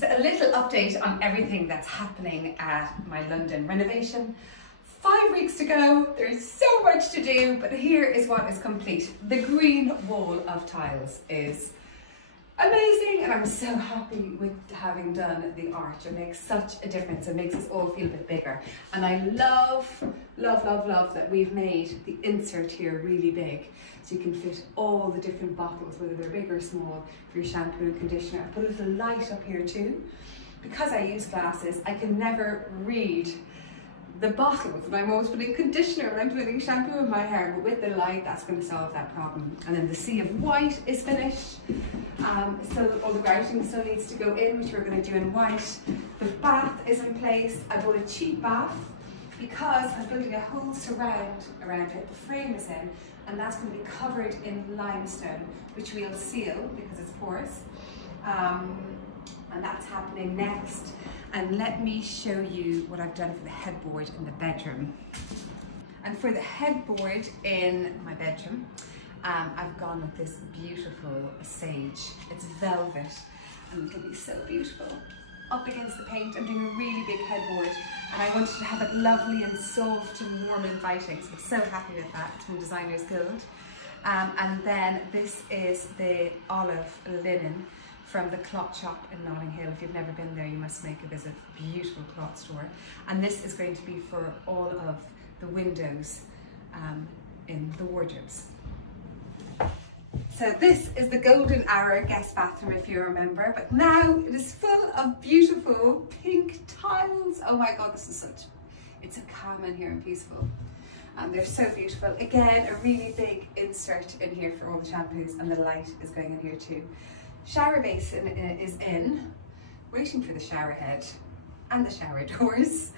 So a little update on everything that's happening at my London renovation. 5 weeks to go, there's so much to do, but here is what is complete. The green wall of tiles is amazing, and I'm so happy with having done the arch. It makes such a difference. It makes us all feel a bit bigger. And I love that we've made the insert here really big, so you can fit all the different bottles, whether they're big or small, for your shampoo and conditioner. I put a little light up here too. Because I use glasses, I can never read the bottles, and I'm always putting conditioner and I'm putting shampoo in my hair, but with the light that's going to solve that problem. And then the sea of white is finished. Still all the grouting still needs to go in, which we're going to do in white. The bath is in place. I bought a cheap bath because I'm building a whole surround around it. The frame is in, and that's going to be covered in limestone, which we'll seal because it's porous. And that's happening next. And let me show you what I've done for the headboard in the bedroom. And for the headboard in my bedroom, I've gone with this beautiful sage. It's velvet, and it'll be so beautiful up against the paint. I'm doing a really big headboard, and I wanted to have it lovely and soft and warm and inviting, so I'm so happy with that. It's from Designers Guild. And then this is the olive linen from the cloth shop in Notting Hill. If you've never been there, you must make a visit. Beautiful cloth store. And this is going to be for all of the windows in the wardrobes. So this is the golden hour guest bathroom, if you remember, but now it is full of beautiful pink tiles. Oh my God, this is such, it's so calm in here and peaceful. They're so beautiful. Again, a really big insert in here for all the shampoos, and the light is going in here too. Shower basin is in, waiting for the shower head and the shower doors,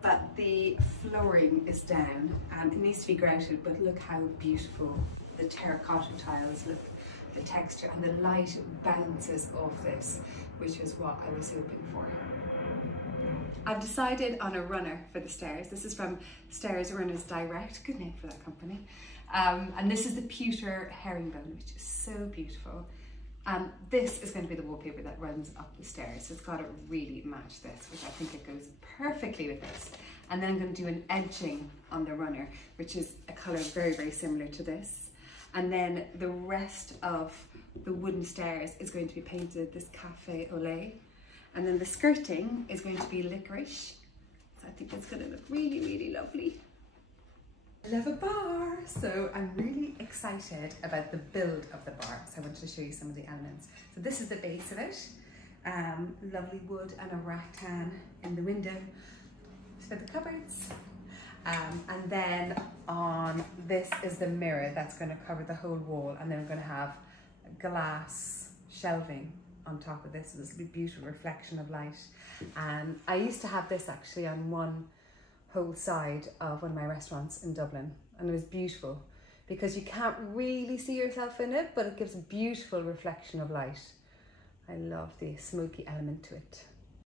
but the flooring is down and it needs to be grouted, but look how beautiful the terracotta tiles look, the texture, and the light bounces off this, which is what I was hoping for. I've decided on a runner for the stairs. This is from Stairs Runners Direct, good name for that company. And this is the pewter herringbone, which is so beautiful. This is going to be the wallpaper that runs up the stairs, so it's got to really match this, which I think it goes perfectly with this. And then I'm going to do an edging on the runner, which is a colour very similar to this. And then the rest of the wooden stairs is going to be painted this cafe au lait. And then the skirting is going to be licorice. So I think it's going to look really lovely. I love a bar, so I'm really excited about the build of the bar. So I wanted to show you some of the elements. So this is the base of it. Lovely wood and a rattan in the window for the cupboards. And then on this is the mirror that's going to cover the whole wall, and then we're going to have glass shelving on top of this. So this will be a beautiful reflection of light. And I used to have this actually on one whole side of one of my restaurants in Dublin, and it was beautiful because you can't really see yourself in it, but it gives a beautiful reflection of light. I love the smoky element to it.